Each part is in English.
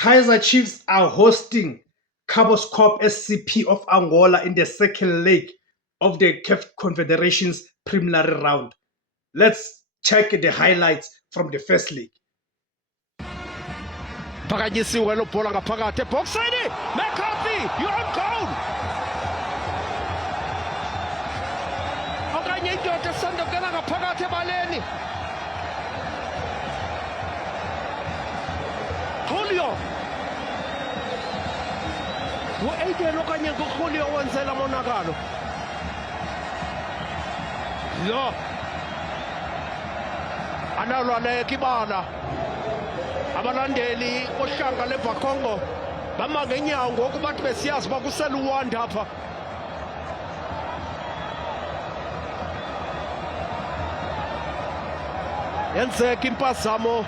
Kaizer Chiefs are hosting Cabos Corp SCP of Angola in the second leg of the CAF Confederations preliminary round. Let's check the highlights from the first leg. Phakanyisiwe lo bhola ngaphakathi eboxini. McCarthy, you're on goal. Okanye indoda esandokela ngaphakathi ebaleni. Julio. Aiden okanye nguJulio wenzela monakalo. Lo. Analwaleka ibala. Abalandeli ohlanga leVakongo bama ngenyawo ngoku bathi besiyazi uba kusela uwanda apha. Yenzeka impazamo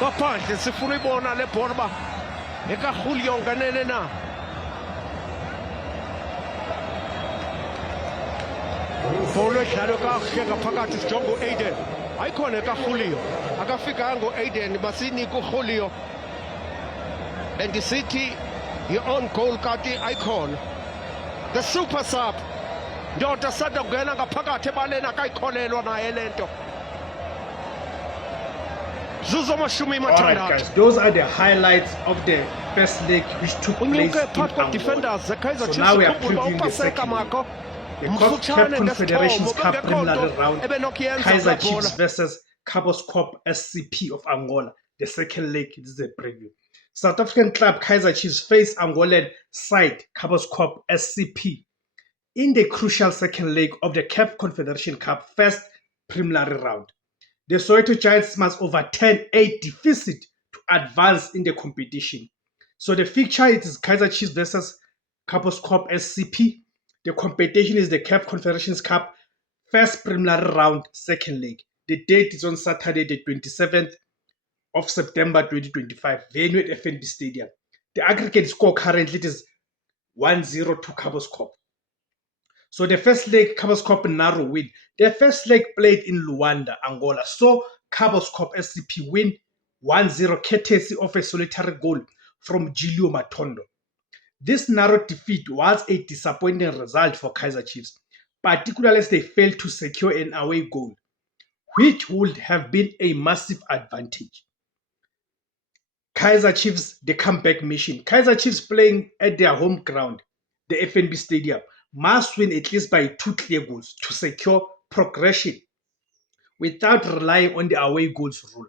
kaphandle sifuna ibona le bhola ba ekaJulio nganene na. Bhola edlalwe kakuhle ngaphakathi sijonga u-Aiden. Ayikhona kaJulio akafikanga ngo-Aiden basinika uJulio bendisithi yi-on goal kanti ayikhona. The super sub ndoda sanda kungena ngaphakathi ebaleni akayikholelwa naye le nto. Alright guys, those are the highlights of the first leg which took place in Angola. So now we are previewing the second leg. The CAF Confederations Cup preliminary round, Kaizer Chiefs versus Cabos Corp SCP of Angola. The second leg, this is a preview. South African club Kaizer Chiefs face Angolan side Cabos Corp SCP in the crucial second leg of the CAF Confederation Cup first preliminary round. The Soweto Giants must overturn a deficit to advance in the competition. So the fixture is Kaizer Chiefs versus Cabos Corp SCP. The competition is the CAF Confederations Cup first preliminary round second leg. The date is on Saturday, the 27th of September 2025, venue at FNB Stadium. The aggregate score currently is 1-0 to Cabos Corp. So the first leg, Cabos Corp narrow win. The first leg played in Luanda, Angola. So Cabos Corp SCP win 1-0 courtesy of a solitary goal from Julio Matondo. This narrow defeat was a disappointing result for Kaizer Chiefs, particularly as they failed to secure an away goal, which would have been a massive advantage. Kaizer Chiefs, the comeback mission. Kaizer Chiefs playing at their home ground, the FNB Stadium, must win at least by 2 clear goals to secure progression without relying on the away goals rule.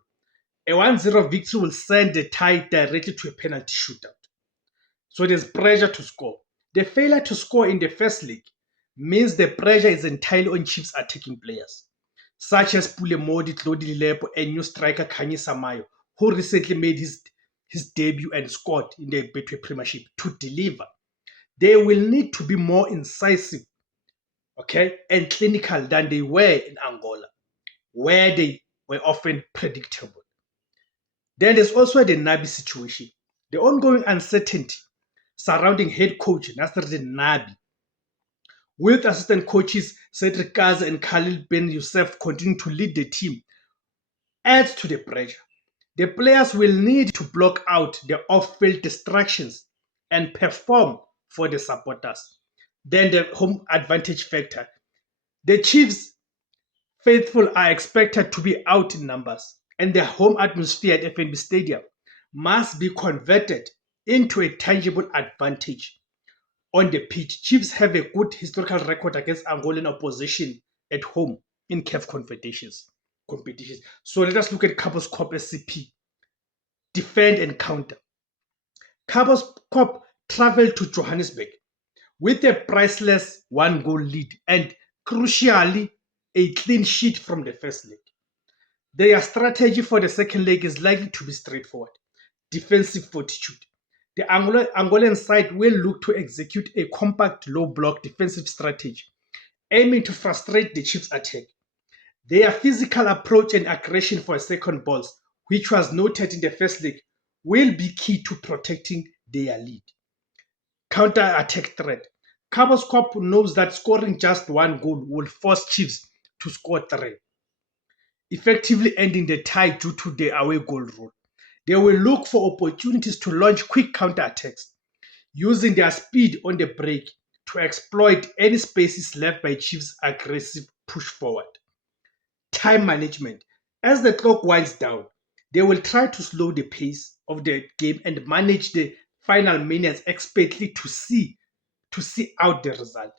A 1-0 victory will send the tie directly to a penalty shootout. So there's pressure to score. The failure to score in the first leg means the pressure is entirely on Chiefs attacking players, such as Pule Modi, Tlodi Lepo, and new striker Kanye Samayo, who recently made his debut and scored in the Betway Premiership to deliver. They will need to be more incisive, okay, and clinical than they were in Angola, where they were often predictable. Then there's also the Nabi situation. The ongoing uncertainty surrounding head coach Nasreddine Nabi, with assistant coaches Cedric Kaza and Khalil Ben Youssef continuing to lead the team, adds to the pressure. The players will need to block out the off-field distractions and perform for the supporters. Then the home advantage factor. The Chiefs faithful are expected to be out in numbers, and the home atmosphere at FNB Stadium must be converted into a tangible advantage on the pitch. Chiefs have a good historical record against Angolan opposition at home in CAF competitions. So let us look at Cabos Corp SCP. Defend and counter. Cabos Corp traveled to Johannesburg with a priceless 1-goal lead and, crucially, a clean sheet from the first leg. Their strategy for the second leg is likely to be straightforward. Defensive fortitude. The Angolan side will look to execute a compact low-block defensive strategy, aiming to frustrate the Chiefs' attack. Their physical approach and aggression for second balls, which was noted in the first leg, will be key to protecting their lead. Counter-attack threat. Cabos Corp knows that scoring just 1 goal will force Chiefs to score 3, effectively ending the tie due to the away goal rule. They will look for opportunities to launch quick counterattacks, using their speed on the break to exploit any spaces left by Chiefs' aggressive push forward. Time management. As the clock winds down, they will try to slow the pace of the game and manage the final minutes expertly to see out the result.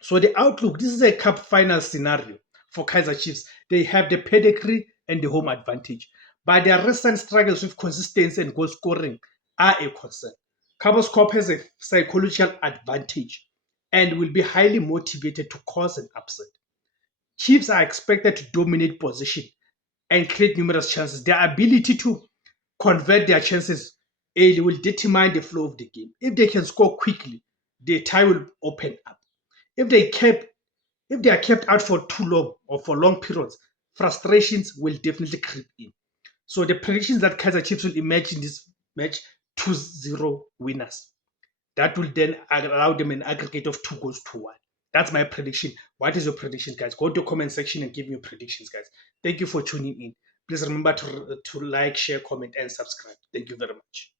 So the outlook, this is a cup final scenario for Kaiser Chiefs. They have the pedigree and the home advantage, but their recent struggles with consistency and goal scoring are a concern. Cabos Corp has a psychological advantage and will be highly motivated to cause an upset. Chiefs are expected to dominate position and create numerous chances. Their ability to convert their chances early will determine the flow of the game. If they can score quickly, the tie will open up. If they are kept out for too long or for long periods, frustrations will definitely creep in. So the predictions that Kaiser Chiefs will emerge in this match 2-0 winners. That will then allow them an aggregate of 2-1. That's my prediction. What is your prediction, guys? Go to the comment section and give me your predictions, guys. Thank you for tuning in. Please remember to like, share, comment, and subscribe. Thank you very much.